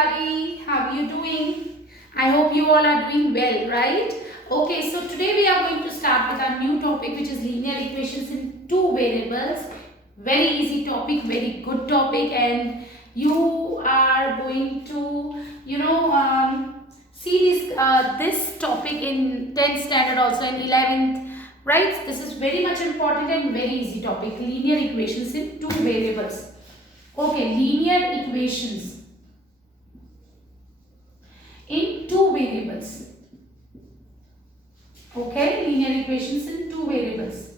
everybody, how are you doing? I hope you all are doing well, right? Okay, so today we are going to start with our new topic, which is linear equations in two variables. Very easy topic, very good topic, and you are going to see this topic in 10th standard, also in 11th, right? This is very much important and very easy topic, linear equations in two variables. Okay, linear equations in two variables. Okay, linear equations in two variables.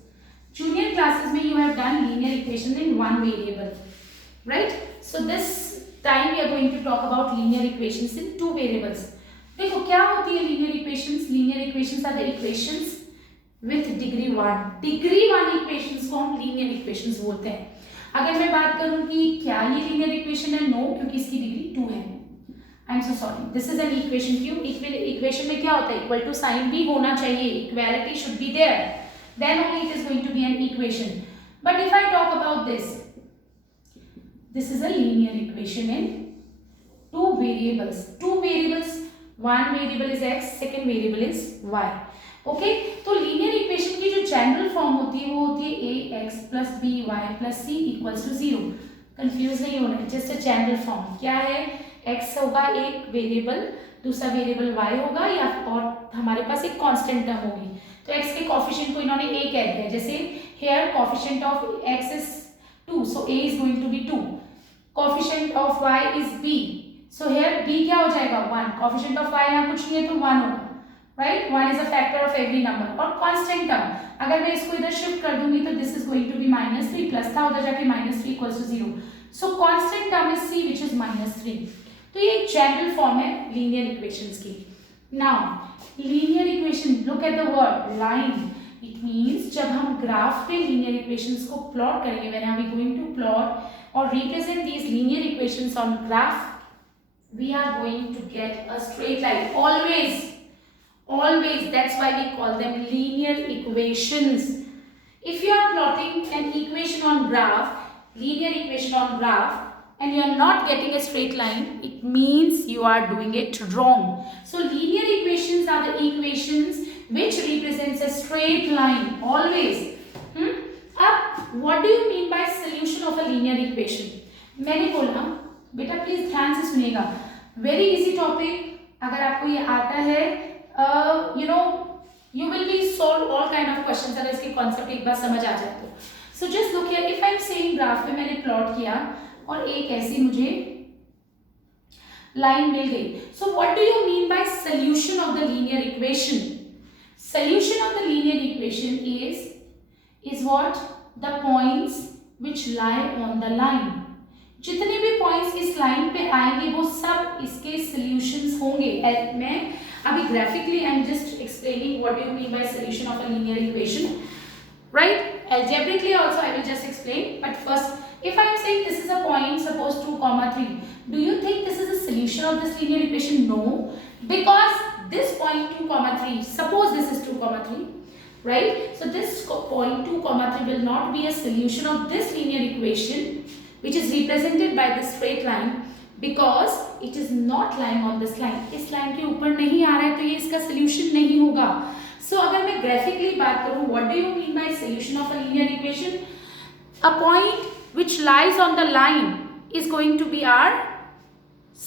Junior classes mein you have done linear equations in one variable, right? So this time we are going to talk about linear equations in two variables. देखो क्या होती है linear equations? Linear equations are the equations with degree 1. Degree 1 equations को हम linear equations बोलते हैं. अगर मैं बात करूं कि क्या ये लीनियर इक्वेशन है, नो, क्योंकि इसकी डिग्री 2 है. I am so sorry, this is an equation. क्यों? इक्वेशन में क्या होता है? इक्वल टू साइन भी होना चाहिए, equality should be there, then only it is going to be an equation. But if I talk about this is a linear equation in two variables. One variable is x, second variable is y. Okay, तो linear equation की जो general form होती है वो होती है a x plus b y plus c equals to 0. Confuse नहीं होना है, जस्ट अ जनरल फॉर्म. क्या है? एक्स होगा एक वेरिएबल, दूसरा वेरिएबल वाई होगा, या और हमारे पास एक कांस्टेंट टर्म होगी. तो एक्स के कोफिशिएंट को इन्होंने ए कह दिया. जैसे here coefficient of x is 2, so a is going to be 2. Coefficient of y is b, so here b क्या हो जाएगा? 1. कोफिशिएंट ऑफ वाई यहाँ कुछ नहीं है तो 1 होगा, right? 1 is a factor of every number. और कांस्टेंट टर्म अगर मैं इसको इधर शिफ्ट कर दूंगी तो this is going to be -3, plus था उधर जाके -3 equals to 0. So constant term is c which is -3. तो ये एक जनरल फॉर्म है लीनियर इक्वेशंस की. Now linear equation, look at the word line. It means जब हम ग्राफ पे लीनियर इक्वेशंस को प्लॉट करेंगे, when are we going to plot और represent these linear equations on graph, we are going to get a straight line. Always, that's why we call them linear equations. If you are plotting an equation on graph, linear equation on graph, and you are not getting a straight line, it means you are doing it wrong. So linear equations are the equations which represents a straight line, always. अब what do you mean by solution of a linear equation? मैंने बोला, बेटा please ध्यान से सुनिएगा, very easy topic. अगर आपको ये आता है, you will be solve all kind of questions अगर इसके कॉन्सेप्ट एक बार समझ आ जाए तो. So just look here, if I am saying graph पे मैंने प्लॉट किया और एक ऐसी मुझे लाइन मिल गई. So what do you mean by solution of the linear equation? Solution of the linear equation is what? The points which lie on the line. जितने भी पॉइंट्स इस लाइन पे आएंगे वो सब इसके सॉल्यूशंस होंगे. मैं अभी graphically I am just explaining what do you mean by solution of a linear equation, right? Algebraically also I will just explain, but first if I am saying this is a point, suppose 2, 3, do you think this is a solution of this linear equation? No, because this point 2, 3, suppose this is 2, 3, right? So this point 2, 3 will not be a solution of this linear equation which is represented by this straight line, because it is not lying on this line. इस line के ऊपर नहीं आ रहा है तो ये इसका solution नहीं होगा. So अगर मैं graphically बात करूँ, what do you mean by solution of a linear equation? A point which lies on the line is going to be our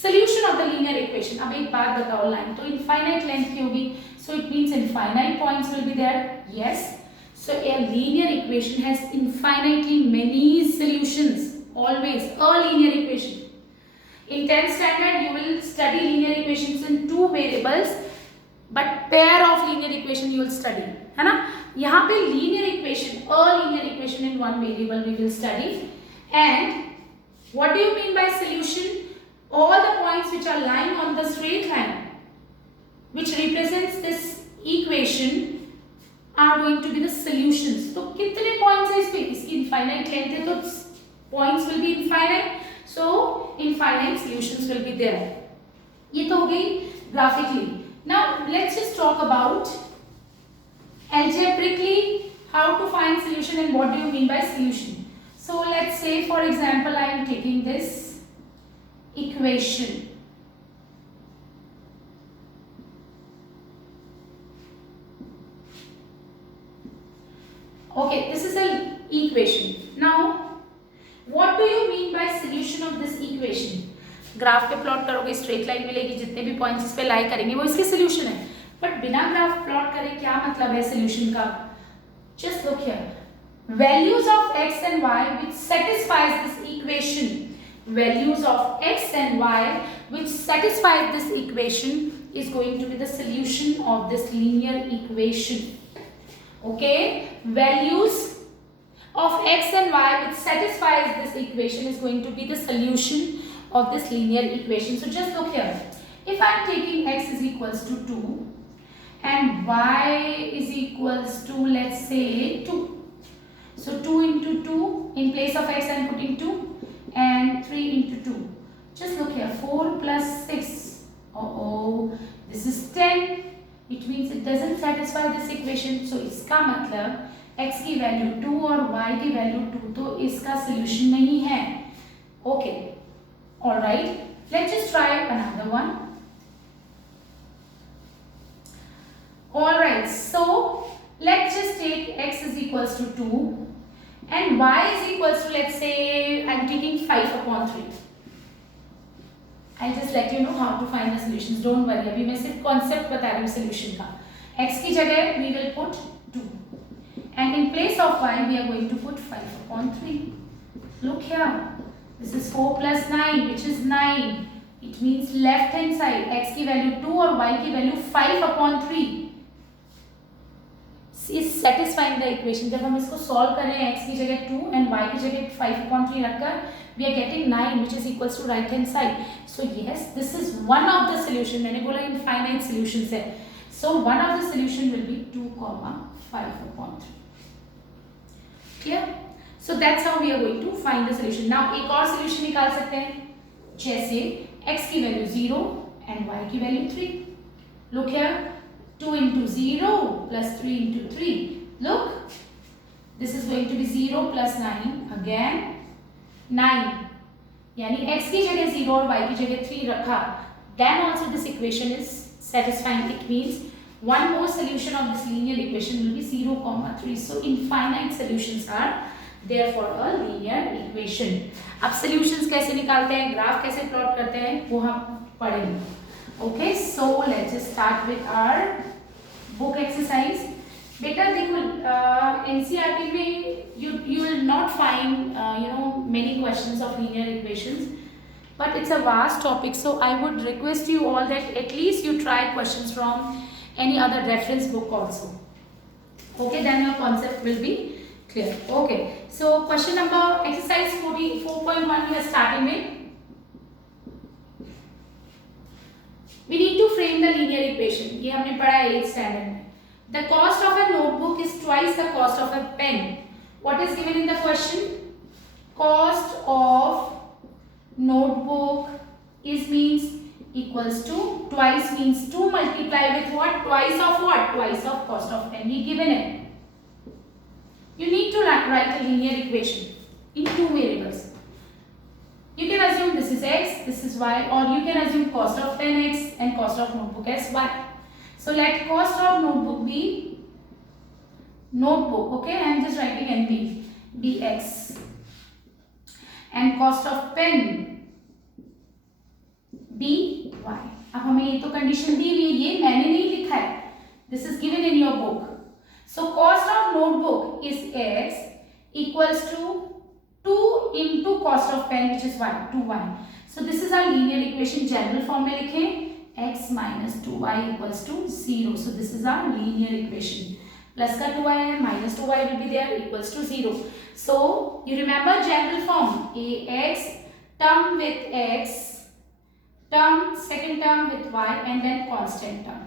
solution of the linear equation. अब एक बात बताओ, लाइन तो infinite length की होगी, so it means infinite points will be there. Yes, so a linear equation has infinitely many solutions. Always a linear equation. In 10th standard you will study linear equations in two variables, but pair of linear equation you will study, है ना? यहाँ पे linear equation, a linear equation in one variable we will study. And what do you mean by solution? All the points which are lying on the straight line which represents this equation are going to be the solutions. तो कितने points है इस पे? इसकी infinite length है तो points will be infinite, so infinite solutions will be there. ये तो हो गई graphically. Now let's just talk about algebraically how to find solution and what do you mean by solution. So let's say for example I am taking this equation. Okay, this is an equation. Now what do you mean by solution of this equation? Graph पे plot करोगे straight line मिलेगी, जितने भी points इस पे लाई करेंगे वो इसके सोल्यूशन है, बट बिना ग्राफ प्लॉट करे क्या मतलब है सोल्यूशन का? Just look here, values of x and y which satisfies this equation, values of x and y which satisfies this equation is going to be the solution of this linear equation. Okay, values of x and y which satisfies this equation is going to be the solution of this linear equation. So just look here, if I am taking x is equals to 2 and y is equals to, let's say, 2, so 2 into 2, in place of x I am putting 2 and 3 into 2, just look here, 4 plus 6, this is 10, it means it doesn't satisfy this equation. So इसका मतलब x की value 2 और y की value 2, तो इसका solution नहीं है. Okay, all right, let's just try another one. All right, so let's just take x is equals to 2 and y is equals to, let's say I'm taking 5 upon 3. I'll just let you know how to find the solutions. Don't worry, अभी मैं सिर्फ concept बता रही हूँ solution का. x की जगह we will put 2 and in place of y we are going to put 5 upon 3. Look here, this is 4 plus 9 which is 9. It means left hand side x की वैल्यू 2 और y की value 5 upon 3 is satisfying the equation. जब हम इसको solve कर रहे हैं x की जगह 2 and y की जगह 5 upon 3 रखकर we are getting 9 which is equals to right hand side. So yes, this is one of the solution. मैंने बोला infinite solutions है. So one of the solution will be 2, 5 upon 3. Clear? So that's how we are going to find the solution. Now एक और solution निकाल सकते हैं, जैसे x की वैल्यू 0 and y की value 3. Look here, 2 into 0 plus 3 into 3. Look, this is going to be 0 plus 9 again 9. यानी x की जगह 0 और y की जगह 3 रखा. Then also this equation is satisfying. It means one more solution of this linear equation will be 0, 3. So infinite solutions are there for a linear equation. अब solutions कैसे निकालते हैं, ग्राफ कैसे प्लॉट करते हैं, वो हम पढ़ेंगे. Okay, so let's just start with our book exercise. बेटा देखो NCERT में you will not find many questions of linear equations, but it's a vast topic, so I would request you all that at least you try questions from any other reference book also. Okay, then your concept will be clear. Okay, so question number exercise 4.1 we are starting with. We need to frame the linear equation. ये हमने पढ़ा है 8th standard में. The cost of a notebook is twice the cost of a pen. What is given in the question? Cost of notebook is means equals to, twice means 2 multiply with what? Twice of what? Twice of cost of pen. ये given है. You need to write a linear equation in 2 variables. You can assume this is x, this is y, or you can assume cost of pen x and cost of notebook as y. So let cost of notebook be notebook. Okay, I am just writing NB bx, and cost of pen by. अब हमें ये तो condition दी हुई है, ये मैंने नहीं लिखा है. This is given in your book. So cost of notebook is x equals to 2 into cost of pen which is 1, 2y. So this is our linear equation. General form में लिखें x minus 2y equals to 0. So this is our linear equation. Plus का 2y है, minus 2y will be there, equals to 0. So you remember general form, ax term with x, term second term with y, and then constant term.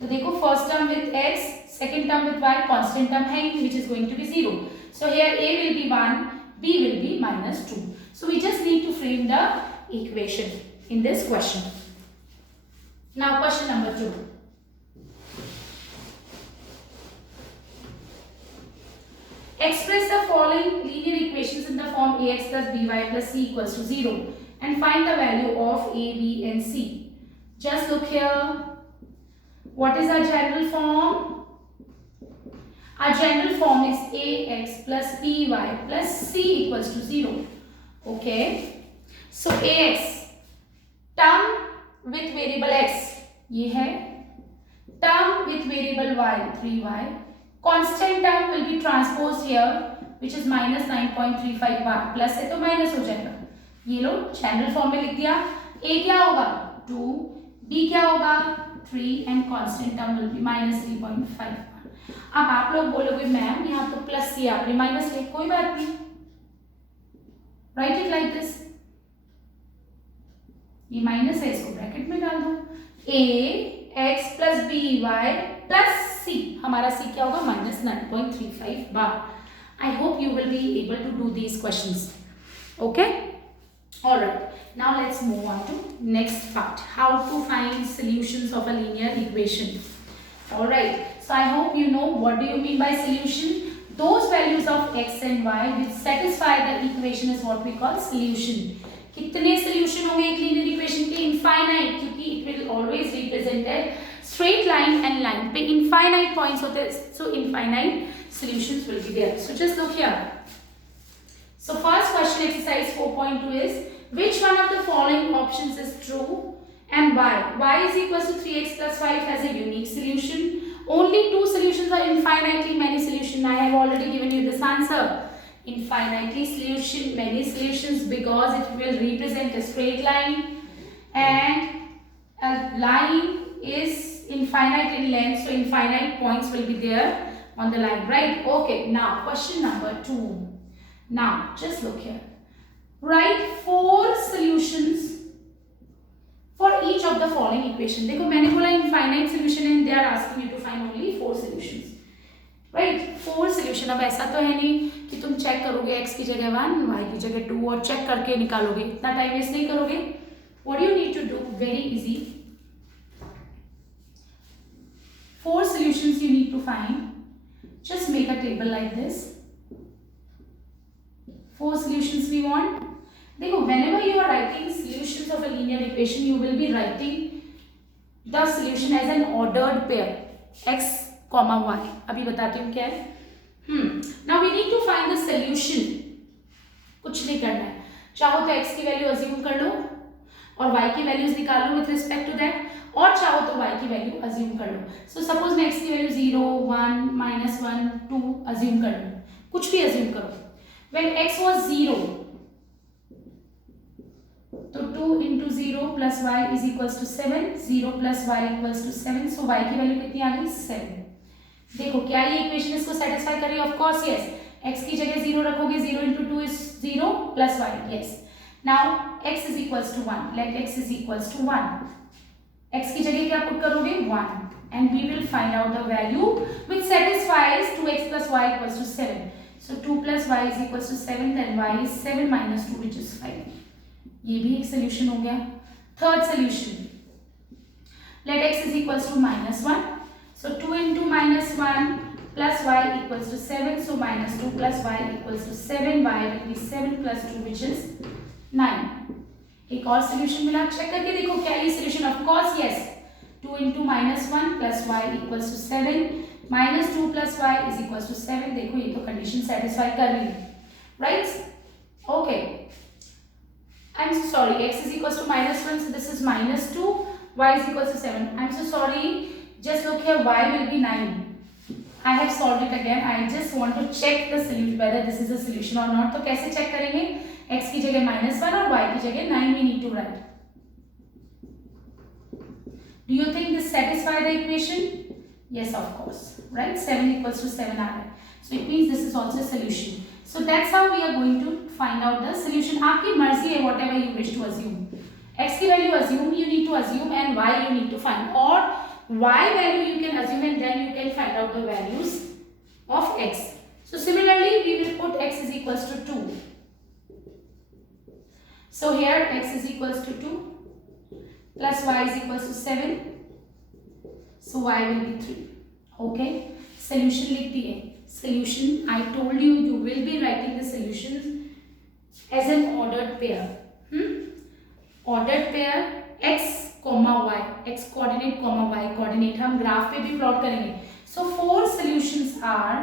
तो देखो first term with x, second term with y, constant term है which is going to be 0. So here a will be 1, b will be minus 2. So we just need to frame the equation in this question. Now question number 2. Express the following linear equations in the form ax plus by plus c equals to 0 and find the value of a, b and c. Just look here. What is our general form? Our general form is ax plus by plus c equals to 0. Okay. So ax term with variable x ये है, term with variable y 3y, constant term will be transposed here which is -9.35 bar, plus है तो minus हो जाएगा। ये लो general form में लिख दिया। a क्या होगा 2, b क्या होगा 3 and constant term will be -3.5 बार। अब आप लोग बोलोगे मैम यहाँ तो प्लस किया आपने माइनस लिया, कोई बात नहीं, राइट इट लाइक दिस, ये माइनस है इसको ब्रैकेट में डाल दो, a x plus b y plus c, हमारा c क्या होगा -9.35 bar. I hope you will be able to do these questions. Okay, alright, now let's move on to next part, how to find solutions of a linear equation. Alright, so I hope you know what do you mean by solution. Those values of x and y which satisfy the equation is what we call solution. कितने solution होंगे एक linear equation के? Infinite, क्योंकि it will always represented straight line and line पे infinite points होते हैं, so infinite solutions will be there. So just look here. So first question exercise 4.2 is which one of the following options is true and why? Y is equals to 3x plus 5 has a unique solution. Only two solutions are infinitely many solution. I have already given you this answer. Infinitely solution, many solutions, because it will represent a straight line and a line is infinite in length, so infinite points will be there on the line, right? Okay, now question number 2. Now just look here, write 4 solutions for each of the following equation. देखो मैंने बोला infinite solution and they are asking you to find only 4 solutions, right? 4 solution। अब ऐसा तो है नहीं कि तुम चेक करोगे x की जगह 1, y की जगह 2 और चेक करके निकालोगे, इतना टाइम वेस्ट नहीं करोगे। What you need to do, very easy, 4 solutions you need to find. Just make a table like this. 4 solutions we want. देखो whenever you are writing solutions of a linear equation, you will be writing the solution as an ordered pair x, y। अभी बताती हूँ क्या है। Now we need to find the solution। कुछ नहीं करना है, चाहो तो x की वैल्यू अज्यूम कर लो और y की वैल्यूज निकाल लो विथ रिस्पेक्ट टू दैट, और चाहो तो y की वैल्यू अज्यूम कर लो। सो सपोज मैं x की वैल्यू 0, 1, -1, 2 अज्यूम कर लो, कुछ भी अज्यूम करो। When x was 0, तो 2 into 0 plus y is equals to 7, 0 plus y equals to 7, so y की वैल्यू कितनी आ गई 7। देखो क्या ये इक्वेशन इसको सेटिस्फाई कर रही है? Of course yes. x की जगह 0 रखोगे, 0 into 2 is 0 plus y, yes। now x is equals to 1, let x is equals to 1, x की जगह क्या पुट करोगे 1, and we will find out the value which satisfies 2x plus y equals to 7, so 2 plus y is equals to 7, then y is 7 minus 2 which is 5। ये भी एक solution हो गया। Third solution, let x is equals to -1, so 2 into -1 plus y equals to 7, so -2 plus y equals to 7, y will be 7 plus 2 which is 9। एक और solution मिला, check करके देखो क्या ये solution? Of course yes. 2 into -1 plus y equals to 7, -2 plus y is equals to 7। देखो ये तो कंडीशन सेटिस्फाई कर रही है, right? Okay, I'm so sorry, x is equals to -1, so this is -2, y is equals to 7. I'm so sorry, just look here, y will be 9. I have solved it again. I just want to check the solution, whether this is a solution or not. तो कैसे check करेंगे? x की जगह -1 और y की जगह 9 we need to write. Do you think this satisfy the equation? Yes, of course, right? 7 equals to 7 are right. So it means this is also a solution. So that's how we are going to find out the solution. आपकी मर्जी है, whatever you wish to assume. x की value assume, you need to assume, and y you need to find, or y value you can assume and then you can find out the values of x. So similarly we will put x is equals to 2. So here x is equals to 2 plus y is equals to 7, so y will be 3. Okay, solution लिख दिए। Solution, I told you, you will be writing the solutions as an ordered pair. Ordered pair x, y, x coordinate, y coordinate, हम graph पे भी plot करेंगे। So 4 solutions are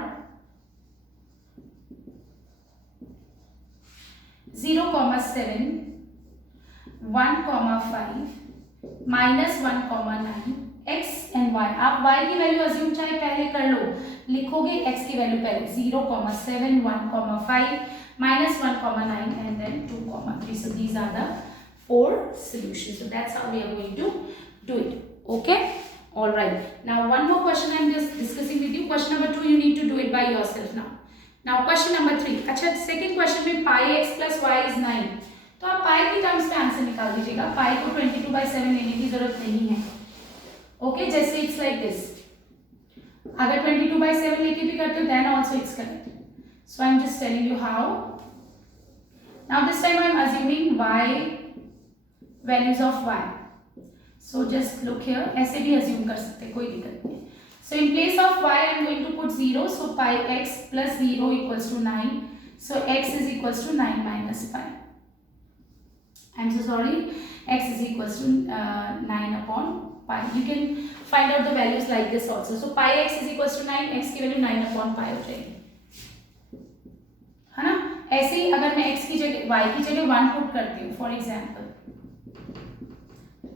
0,7, 1,5, -1,9, x and y। आप y की value assume चाहे पहले कर लो, लिखोगे x की वैल्यू पहले 0,7, 1,5, -1,9 and then 2,3. So these are the 4 solutions. So that's how we are going to do it. Okay, all right. Now one more question I'm just discussing with you. Question number 2 you need to do it by yourself now. Now question number 3. अच्छा, second question में pi x plus y is 9, तो आप pi की terms में answer निकाल दीजिएगा। pi को 22/7 लेने की जरूरत नहीं है। ओके, जैसे इट्स लाइक दिस, अगर 22/7 लेके भी करते हो then also it's correct. So I am just telling you how. Now this time I am assuming y values of y, so just look here, ऐसे भी अज्यूम कर सकते हैं, कोई दिक्कत नहीं। So in place of y I am going to put 0, so pi x plus 0 equals to 9, so x is equals to 9 minus pi. I am so sorry, x is equals to 9 upon pi. You can find out the values like this also. So pi x is equals to 9, x की value 9 upon pi हो जाएगी, है ना। ऐसे ही अगर मैं x की जगह y की जगह 1 पुट करती हूँ, for example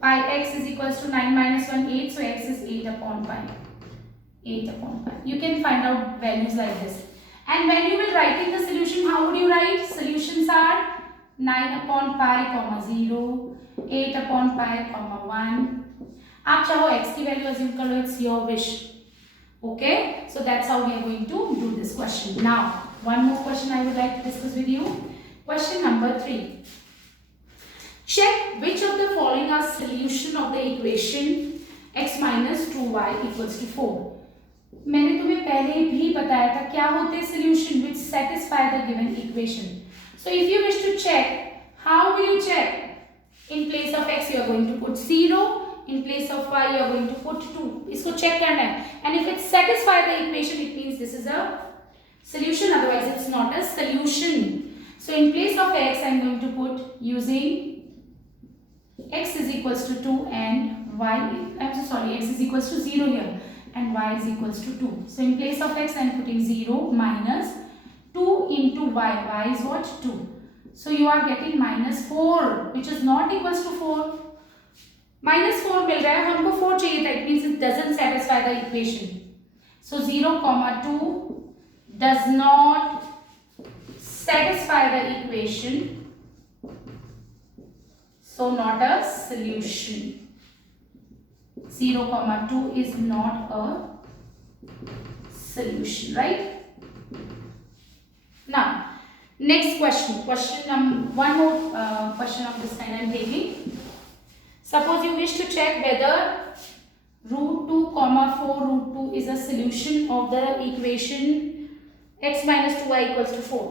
pi x is equals to 9 minus 1 8, so x is 8 upon pi. 8 upon pi. You can find out values like this. And when you will write in the solution, how would you write? Solutions are 9 upon pi, 0, 8 upon pi, 1. आप चाहो x की value assume कर लो, it's your wish. Okay? So that's how we are going to do this question. Now, one more question I would like to discuss with you. Question number 3. Check which of the following are solution of the equation x minus 2y equals to 4. मैंने तुम्हें पहले भी बताया था क्या होते हैं solution which satisfy the given equation. So if you wish to check, how will you check? In place of x you are going to put 0, in place of y you are going to put 2. इसको check करना है, and if it satisfy the equation it means this is a solution, otherwise it's not a solution. So in place of x I am going to put using x is equals to 2 and y, I am so sorry, x is equals to 0 here and y is equals to 2. So in place of x I am putting 0 minus 2 into y. Y is what? 2. So you are getting minus 4, which is not equals to 4. Minus 4 मिल रहा है, हमको 4 चाहिए था, it means it doesn't satisfy the equation. So 0,2 does not satisfy the equation, so not a solution. 0,2 is not a solution, right? Now next question, one more question of this kind I am taking. Suppose you wish to check whether root 2 comma 4 root 2 is a solution of the equation x minus 2y equals to 4.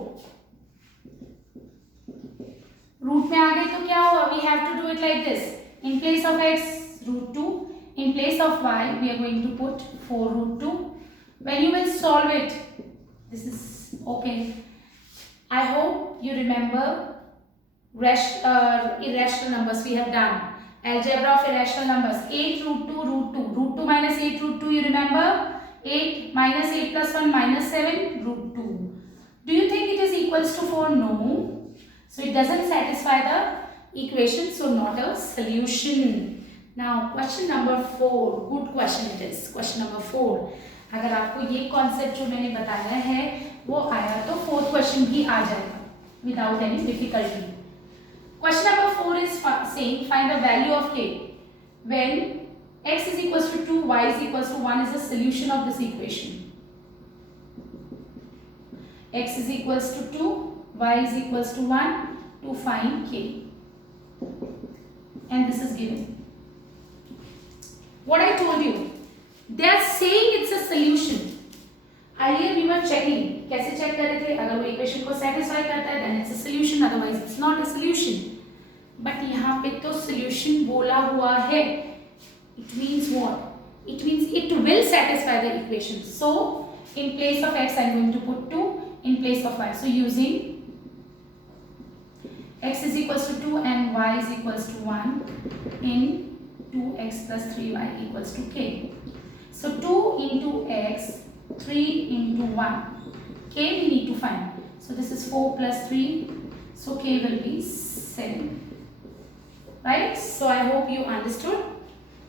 Root में आ गए तो क्या हुआ, we have to do it like this. In place of x root 2, in place of y we are going to put 4 root 2. When you will solve it, this is okay. I hope you remember irrational numbers we have done. Algebra of irrational numbers. 8 root 2 root 2. Root 2 minus 8 root 2, you remember? 8 minus 8 plus 1 minus 7 root 2. Do you think it is equals to 4? No. So it doesn't satisfy the equation, so not a solution. Now question number 4, good question it is. Question number 4, अगर आपको ये concept जो मैंने बताया है वो आया तो fourth question भी आ जाएगा without any difficulty. Question number 4 is saying find the value of k when x is equals to 2, y is equals to 1 is the solution of this equation. X is equals to 2, y is equals to 1, to find k, and this is given. What I told you, they are saying it's a solution. Earlier we were checking, कैसे check कर रहे थे, अगर वो equation को satisfy करता है then it's a solution, otherwise it's not a solution. But यहाँ पे तो solution बोला हुआ है, it means what? It means it will satisfy the equation. So in place of x I am going to put 2, in place of y. So using x is equals to 2 and y is equals to 1 in 2x plus 3y equals to k. So 2 into x, 3 into 1. K we need to find. So this is 4 plus 3. So K will be 7. Right? So I hope you understood.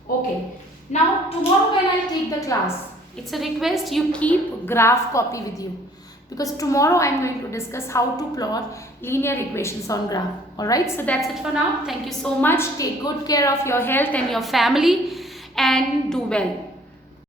Okay. Now tomorrow when I take the class, it's a request you keep graph copy with you. Because tomorrow I am going to discuss how to plot linear equations on graph. Alright, so that's it for now. Thank you so much. Take good care of your health and your family and do well.